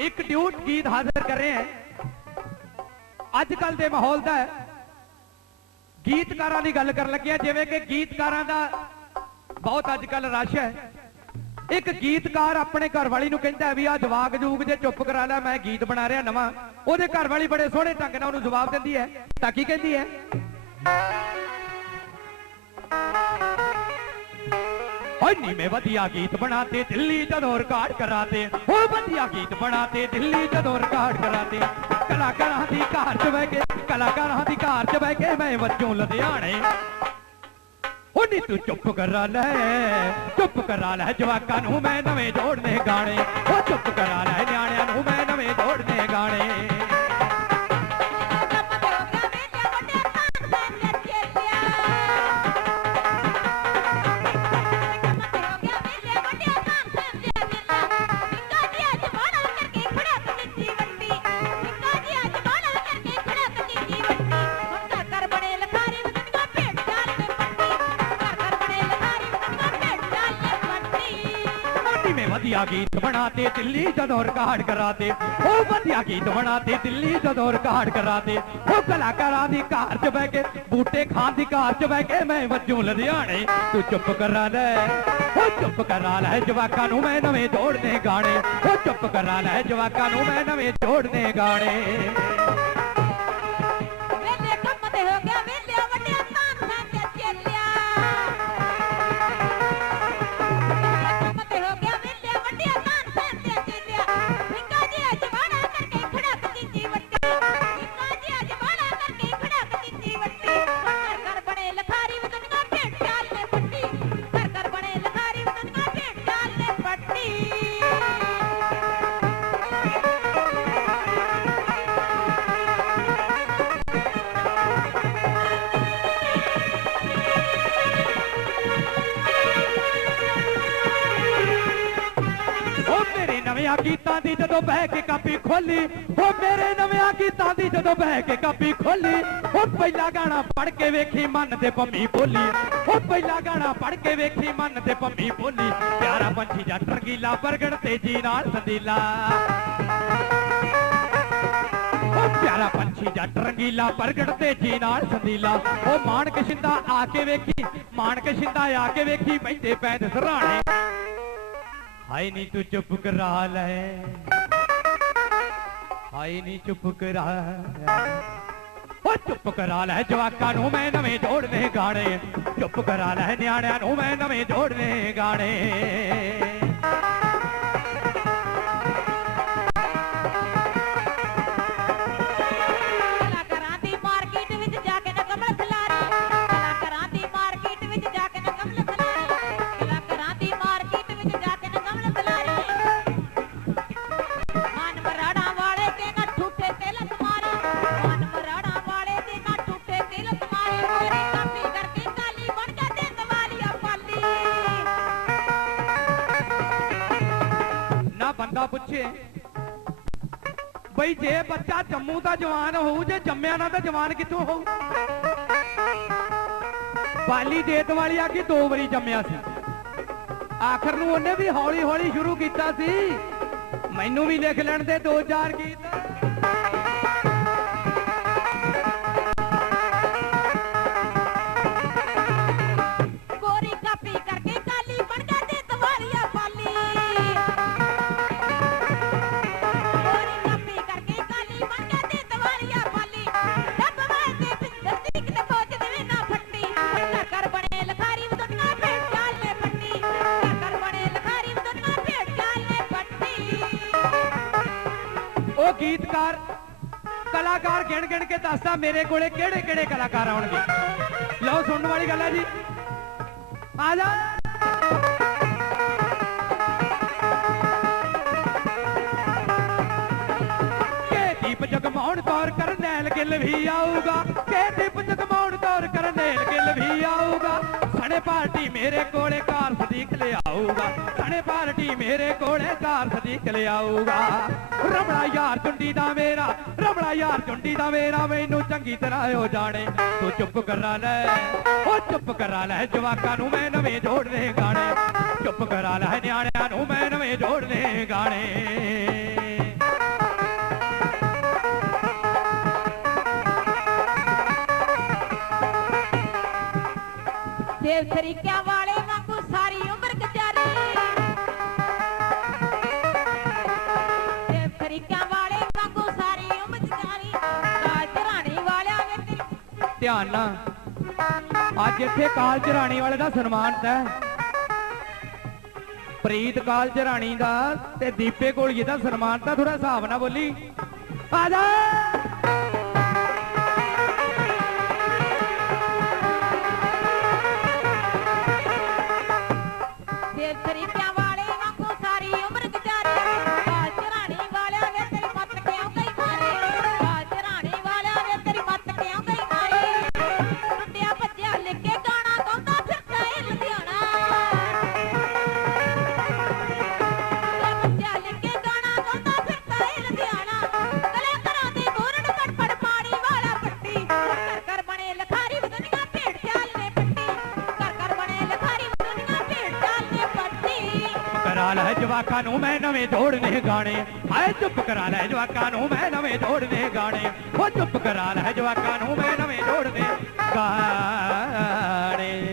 ਇੱਕ ਡਿਊਟ ਗੀਤ ਹਾਜ਼ਰ ਕਰ ਰਹੇ ਹਾਂ। ਅੱਜ ਕੱਲ ਦੇ ਮਾਹੌਲ ਦਾ ਗੀਤਕਾਰਾਂ ਦੀ ਗੱਲ ਕਰਨ ਲੱਗਿਆ ਜਿਵੇਂ ਕਿ ਗੀਤਕਾਰਾਂ ਦਾ ਬਹੁਤ ਅੱਜ ਕੱਲ ਰਸ਼ ਹੈ। ਇੱਕ ਗੀਤਕਾਰ ਆਪਣੇ ਘਰ ਵਾਲੀ ਨੂੰ ਕਹਿੰਦਾ ਵੀ ਆ ਜਵਾਗ ਜੂਗ ਜੇ ਚੁੱਪ ਕਰਾ ਲੈ, ਮੈਂ ਗੀਤ ਬਣਾ ਰਿਹਾ ਨਵਾਂ। ਉਹਦੇ ਘਰ ਵਾਲੀ ਬੜੇ ਸੋਹਣੇ ਢੰਗ ਨਾਲ ਉਹਨੂੰ ਜਵਾਬ ਦਿੰਦੀ ਹੈ। ਤਾਂ ਕੀ ਕਹਿੰਦੀ ਹੈ? ਓਏ ਨੀ ਵਧੀਆ ਗੀਤ ਬਣਾਤੇ, ਦਿੱਲੀ ਜਦੋਂ ਰਿਕਾਰਡ ਕਰਾਤੇ। ਓ ਵਧੀਆ ਗੀਤ ਬਣਾਤੇ, ਦਿੱਲੀ ਜਦੋਂ ਰਿਕਾਰਡ ਕਰਾਤੇ। ਕਲਾਕਾਰਾਂ ਦੀ ਘਰ 'ਚ ਬਹਿ ਕੇ, ਕਲਾਕਾਰਾਂ ਦੀ ਘਰ 'ਚ ਬਹਿ ਕੇ ਮੈਂ ਵੱਜੋਂ ਲੁਧਿਆਣੇ। ਓ ਨੀ ਤੂੰ ਚੁੱਪ ਕਰਾ ਲੈ, ਚੁੱਪ ਕਰਾ ਲੈ ਜਵਾਕਾਂ ਨੂੰ, ਮੈਂ ਨਵੇਂ ਜੋੜਨੇ ਗਾਣੇ। ਉਹ ਚੁੱਪ ਕਰਾ ਲੈ ਨਿਆਣਿਆਂ ਨੂੰ, ਮੈਂ ਨੀ ਮੈਂ ਵਧੀਆ ਗੀਤ ਬਣਾਤੇ, ਦਿੱਲੀ ਜਦੋਂ ਰਿਕਾਰਡ ਕਰਾਤੇ। ਉਹ ਵਧੀਆ ਗੀਤ ਬਣਾਤੇ, ਦਿੱਲੀ ਜਦੋਂ ਰਿਕਾਰਡ ਕਰਾਤੇ। ਉਹ ਕਲਾਕਾਰਾਂ ਦੀ ਘਰ 'ਚ ਬਹਿ ਕੇ, ਬੂਟੇ ਖਾਨ ਦੀ ਘਰ 'ਚ ਬਹਿ ਕੇ ਮੈਂ ਵੱਜੂ ਲੁਧਿਆਣੇ। ਤੂੰ ਚੁੱਪ ਕਰਾ ਲੈ, ਉਹ ਚੁੱਪ ਕਰਾ ਲੈ ਜਵਾਕਾਂ ਨੂੰ ਮੈਂ ਨਵੇਂ ਜੋੜਨੇ ਗਾਣੇ। ਉਹ ਚੁੱਪ ਕਰਾ ਲੈ ਜਵਾਕਾਂ ਨੂੰ ਮੈਂ ਨਵੇਂ ਜੋੜਨੇ ਗਾਣੇ। ਨਵਿਆਂ ਗੀਤਾਂ ਦੀ ਜਦੋਂ ਬਹਿ ਕੇ ਕਾਪੀ ਖੋਲੀ, ਉਹ ਮੇਰੇ ਨਵਿਆਂ ਗੀਤਾਂ ਦੀ ਜਦੋਂ ਬਹਿ ਕੇ ਕਾਪੀ ਖੋਲੀ, ਉਹ ਪਹਿਲਾ ਗਾਣਾ ਪੜ ਕੇ ਵੇਖੀ ਮਨ ਤੇ ਪੰਮੀ ਬੋਲੀ। ਉਹ ਪਹਿਲਾ ਗਾਣਾ ਪੜ ਕੇ ਵੇਖੀ ਮਨ ਤੇ ਪੰਮੀ ਬੋਲੀ। ਪਿਆਰਾ ਪੰਛੀ ਜੱਟ ਰੰਗੀਲਾ, ਪ੍ਰਗਟ ਤੇਜੀ ਨਾਲ ਸੰਦੀਲਾ। ਪਿਆਰਾ ਪੰਛੀ ਜੱਟ ਰੰਗੀਲਾ, ਪ੍ਰਗਟ ਤੇ ਜੀ ਨਾਲ ਸੰਦੀਲਾ। ਉਹ ਮਾਣਕ ਸ਼ਿੰਦਾ ਆ ਕੇ ਵੇਖੀ ਮਾਣਕ ਸ਼ਿੰਦਾ ਆ ਕੇ ਵੇਖੀ, ਬੈਠੇ ਪੈਦ ਸਰਾਣੇ। ਹਾਏ ਨੀ ਤੂੰ ਚੁੱਪ ਕਰਾ ਲੈ। ਹਾਏ ਨੀ ਚੁੱਪ ਕਰਾ ਉਹ ਚੁੱਪ ਕਰਾ ਲੈ ਜਵਾਕਾਂ ਨੂੰ ਮੈਂ ਨਵੇਂ ਜੋੜਨੇ ਗਾਣੇ। ਚੁੱਪ ਕਰਾ ਲੈ ਨਿਆਣਿਆਂ ਨੂੰ ਮੈਂ ਨਵੇਂ ਜੋੜਨੇ ਗਾਣੇ। ਨਾ ਪੁੱਛੇ, ਬਈ ਜੇ ਬੱਚਾ ਜੰਮੂ ਦਾ ਜਵਾਨ ਹੋਊ, ਜੇ ਜੰਮਿਆ ਨਾ ਤਾਂ ਜਵਾਨ ਕਿੱਥੋਂ ਹੋਊ? ਬਾਲੀ ਦੇਤ ਵਾਲੀ ਆ ਕੇ ਦੋ ਵਾਰੀ ਜੰਮਿਆ ਸੀ। ਆਖਰ ਨੂੰ ਉਹਨੇ ਵੀ ਹੌਲੀ ਹੌਲੀ ਸ਼ੁਰੂ ਕੀਤਾ ਸੀ। ਮੈਨੂੰ ਵੀ ਲਿਖ ਲੈਣ ਦੇ ਦੋ ਚਾਰ ਗੀਤ। ਗੀਤਕਾਰ, ਕਲਾਕਾਰ ਗਿਣ ਗਿਣ ਕੇ ਦੱਸਦਾ ਮੇਰੇ ਕੋਲੇ ਕਿਹੜੇ ਕਿਹੜੇ ਕਲਾਕਾਰ ਆਉਣਗੇ। ਲਓ, ਸੁਣਨ ਵਾਲੀ ਗੱਲ ਹੈ ਜੀ। ਆ ਜਾ। ਕੇ ਦੀਪ ਜਗਮਾਉਣ ਤੌਰ ਕਰਨੈਲ ਗਿੱਲ ਵੀ ਆਊਗਾ। ਕੇ ਦੀਪ ਜਗਮਾਉਣ ਤੌਰ ਕਰਨੈਲ ਗਿੱਲ ਵੀ ਆਊਗਾ। ਸਣੇ ਪਾਰਟੀ ਮੇਰੇ ਕੋਲੇ ਕਾਰ ਸਦੀਕ ਲਿਆਊਗਾ ਵੇ ਪਾਰਟੀ ਮੇਰੇ ਕੋਲੇ ਤਾਰ ਸਦੀਕ ਲਿਆਊਗਾ। ਰਮਣਾ ਯਾਰ ਚੁੰਡੀ ਦਾ ਮੇਰਾ ਰਮਣਾ ਯਾਰ ਚੁੰਡੀ ਦਾ ਮੇਰਾ, ਮੈਨੂੰ ਚੰਗੀ ਤਰ੍ਹਾਂ ਹੋ ਜਾਣੇ। ਤੂੰ ਚੁੱਪ ਕਰਾ ਲੈ ਉਹ ਚੁੱਪ ਕਰਾ ਲੈ, ਜਵਾਕਾਂ ਨੂੰ ਮੈਂ ਨਵੇਂ ਜੋੜ ਦੇ ਗਾਣੇ। ਚੁੱਪ ਕਰਾ ਲੈ, ਨਿਆਣਿਆਂ ਨੂੰ ਮੈਂ ਨਵੇਂ ਜੋੜ ਦੇ ਗਾਣੇ। ਦੇਵ ਤਰੀਕਿਆਂ ਤਰੀਕਿਆਂ ਵਾਲੇ ਵਾਂਗੂ ਸਾਰੀ ਉਮਰ ਗੁਜ਼ਾਰੀ ਕਾਜ ਰਾਣੀ ਵਾਲਿਆਂ ਨੇ ਤੇਰੀ ਧਿਆਨ ਨਾਲ। ਅੱਜ ਇੱਥੇ ਕਾਲਜ ਰਾਣੀ ਵਾਲੇ ਦਾ ਸਨਮਾਨਤ ਹੈ। ਪ੍ਰੀਤ ਕਾਲਜ ਰਾਣੀ ਦਾ ਤੇ ਦੀਪੇ ਕੋਲੀਏ ਦਾ ਸਨਮਾਨਤ ਹੈ ਥੋੜਾ ਹਿਸਾਬ ਨਾਲ ਬੋਲੀ। ਆ ਜਾ! ਦੇਵ ਤਰੀਕਿਆਂ ਲੈ ਜਵਾਕਾਂ ਨੂੰ ਮੈਂ ਨਵੇਂ ਜੋੜਨੇ ਗਾਣੇ। ਹਾਏ ਚੁੱਪ ਕਰਾ ਲੈ ਜਵਾਕਾਂ ਨੂੰ ਮੈਂ ਨਵੇਂ ਜੋੜਨੇ ਗਾਣੇ। ਹੋ ਚੁੱਪ ਕਰਾ ਲੈ ਜਵਾਕਾਂ ਨੂੰ ਮੈਂ ਨਵੇਂ ਜੋੜਨੇ ਗਾਣੇ।